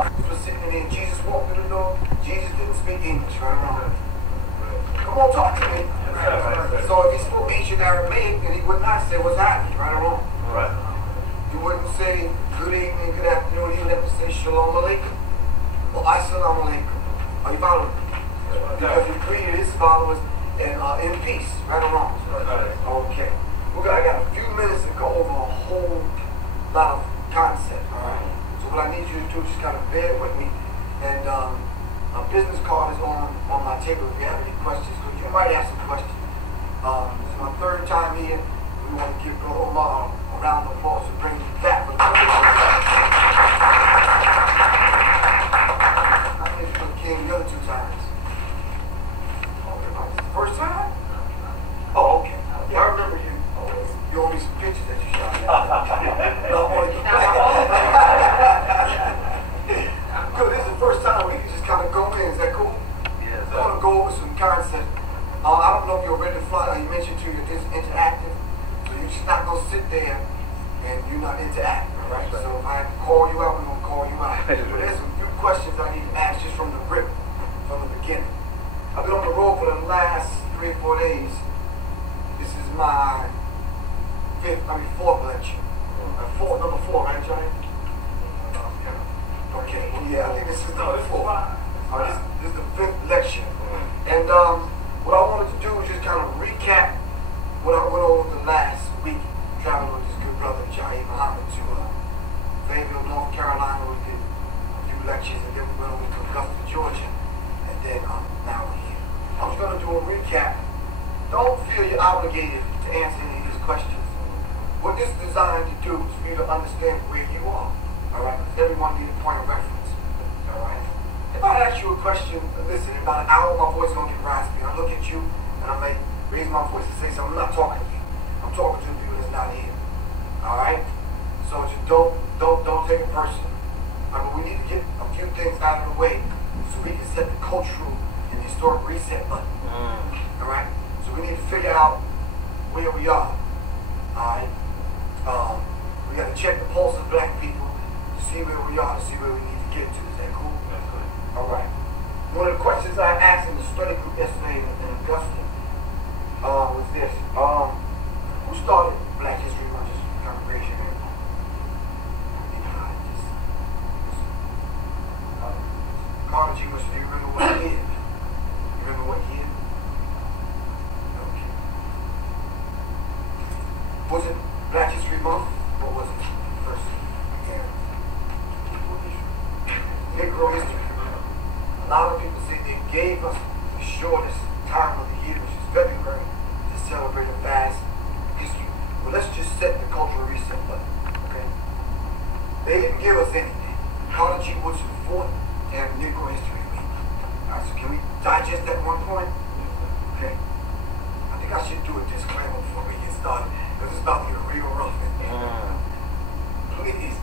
was sitting in there, Jesus walked in the door. Jesus didn't speak English, right or wrong? Come on, talk to me. So if he spoke ancient Aramaic, then he would not say what's happening, right or wrong? Right. He wouldn't say good evening, good afternoon. He would have to say shalom alaikum or assalamu alaikum. Are you following? Because he greeted his followers in peace, right or wrong? Okay. I got a few minutes to go over a whole lot of concepts. All right. So what I need you to do is just kind of bear with me. And a business card is on my table if you have any questions. Because you might have some questions. This is my third time here. We want to give Brother Omar a round of applause to bring him back. I think for the king the other two times. First time? Oh, okay. Yeah, I remember you. You owe me some pictures that you shot. No, I want to get back. Good, this is the first time we can just kind of go in. Is that cool? Yes. I want to go over some concepts. I don't know if you're ready to fly. You mentioned to you that this is interactive. So you're just not going to sit there and you're not interactive, right? So if I have to call you out, we're going to call you out. But there's some few questions I need to ask just from the rip, from the beginning. I've been on the road for the last 3 or 4 days. This is my fourth lecture. Number 4, right, Johnny? Okay, yeah, I think this is number 4. This is the 5th lecture. And what I wanted to do is just kind of recap what I went over the last week, traveling with this good brother, Jair Muhammad, to Fayetteville, North Carolina. We did a few lectures, and then we went over to Augusta, Georgia. And then now we're here. I was going to do a recap. Don't feel you're obligated to answer any of these questions. What this is designed to do is for you to understand where you are. Alright? Because everyone needs a point of reference. Alright? If I ask you a question, listen, in about an hour my voice is going to get raspy. I look at you and I may raise my voice and say something. I'm not talking to you. I'm talking to the people that's not here. Alright? So just don't take it personal. But we need to get a few things out of the way so we can set the cultural and historic reset button. Alright? So we need to figure out where we are. Alright? We got to check the pulse of black people to see where we are, to see where we need to get to. Is that cool? Alright. One of the questions I asked in the study group yesterday in Augusta was this. Who started Black History Month? Just kind of raise your hand. Carter G. Bush, do you remember what year? You remember what year? Okay. Was it Black History Month? Or was it first? Yeah. Negro history. A lot of people say they gave us the shortest time of the year, which is February, to celebrate a vast history. Well, let's just set the cultural reset button, okay? They didn't give us anything. Carter G. Bush fought to have Negro History Week. Alright, so can we digest that one point? Okay. I think I should do a disclaimer before we get started, because it's about to get real rough in there. Please,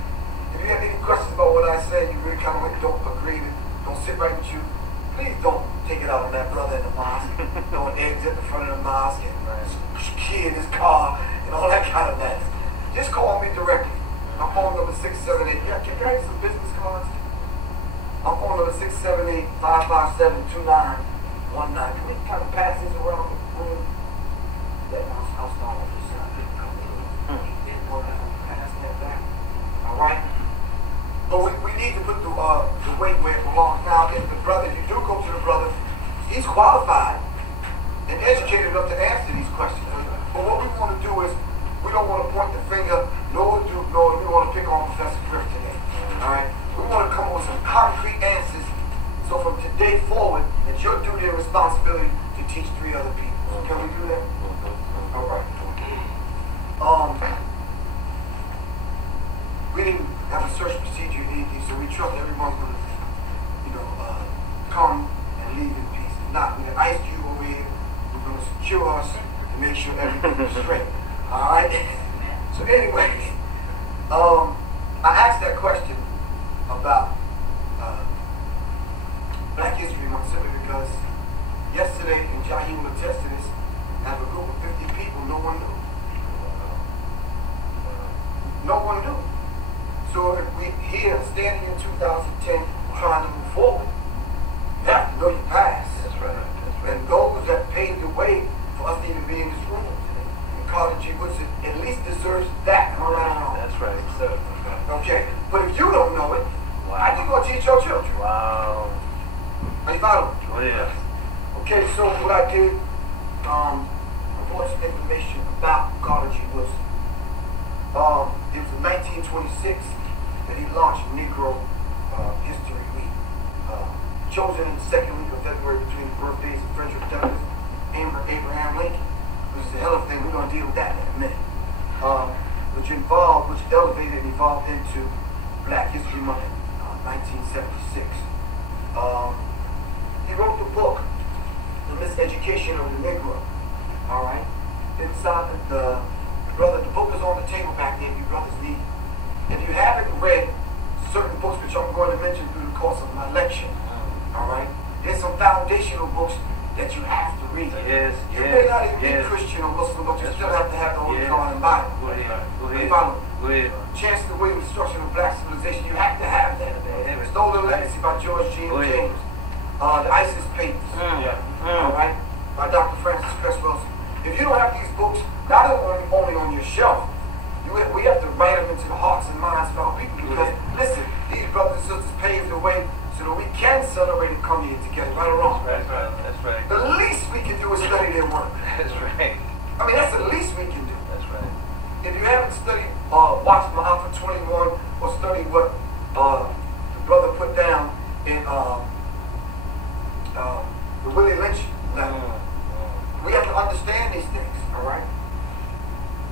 if you have any questions about what I said, you really kind of don't agree with, don't sit right with you, please don't take it out on that brother in the mosque, throwing eggs at the front of the mosque, and kid in his car, and all that kind of mess. Just call me directly. My phone number 678. Yeah, can you guys some business cards? My phone number 678-557-2919. Can we kind of pass this around the room? Yeah, I'll start on this side. Pass that back. Alright? But we need to put the weight where it belongs. Now, if the brother, if you do go to the brother, he's qualified and educated enough to answer these questions. But what we want to do is, we don't want to point the finger, nor do we want to pick on Professor Griff today. Alright? We want to come up with some concrete answers, so from today forward, it's your duty and responsibility to teach 3 other people. Can we do that? Alright. We didn't have a search procedure in anything, so we trust everyone's going to, come and leave in peace. If not, we're going to ice you over here. We're going to secure us and make sure everything is straight. Alright? So anyway, I asked that question about Black History Month simply because yesterday, and Jahi will attest to this, out of a group of 50 people, no one knew. No one knew. So if we here standing in 2010 trying to move forward, you have to know your past. That's right. That's right. And those that paved the way for us to even be in this room today. And Carter G. Woodson at least deserves that. Am I right or wrong? That's right, sir. Okay. But if you don't know it, Wow. how you going to teach your children? Wow. Are you following? Oh, yeah. Okay, so what I did, I brought some information about Carter G. Woodson. It was in 1926 that he launched Negro History Week. Chosen in the second week of February between the birthdays of Frederick Douglass and Abraham Lincoln, which is a hell of a thing. We're going to deal with that in a minute. Which elevated and evolved into Black History Month, 1976. He wrote the book, The Miseducation of the Negro. All right. Inside the book is on the table back there if you brothers need it. If you haven't read certain books, which I'm going to mention through the course of my lecture, all right, there's some foundational books that you have to read. Yes, you may not even be Christian or Muslim, but you still have to have the Holy Quran and Bible. Go ahead. You follow? Go ahead. Chancellor Williams' Destruction of Black Civilization, you have to have that. Stolen Legacy by George G. James. The ISIS Papers. All right, by Dr. Francis Cresswell. If you don't have these books, not only on your shelf, we have to write them into the hearts and minds of our people because, listen, these brothers and sisters paved the way so that we can celebrate and come here together, right or wrong? That's right. That's right. The least we can do is study their work. That's right. I mean, that's the least we can do. That's right. If you haven't studied, watched my Alpha 21 or studied what the brother put down in the Willie Lynch letter, we have to understand these things, all right?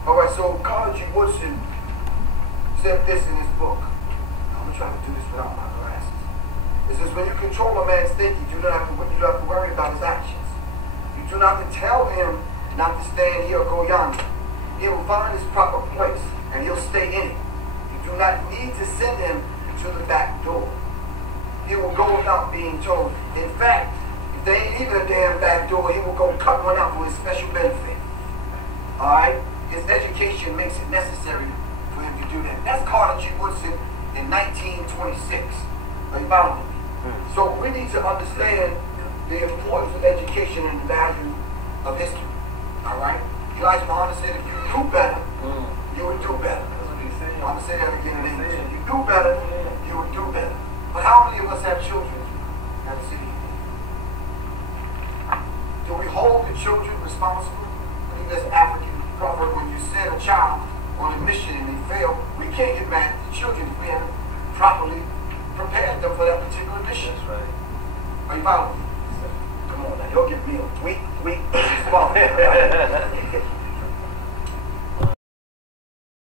All right, so Carter G. Woodson said this in his book. I'm going to try to do this without my glasses. It says, when you control a man's thinking, you don't have to worry about his actions. You do not have to tell him not to stand here or go yonder. He will find his proper place, and he'll stay in it. You do not need to send him to the back door. He will go without being told. In fact, if there ain't even a damn back door, he will go cut one out for his special benefit. All right? His education makes it necessary for him to do that. That's Carter G. Woodson in 1926. Are you following me? So we need to understand the importance of education and the value of history. All right? Elijah Muhammad said, if you do better, you would do better. I'm going to say that again in English. If you do better, you would do better. But how many of us have children that are sitting here? Do we hold the children responsible? I think there's an African proverb, when you send a child on a mission and they fail, we can't get mad at the children if we haven't properly prepared them for that particular mission. That's right. Are you following me? Come on now, you'll give me a weak response.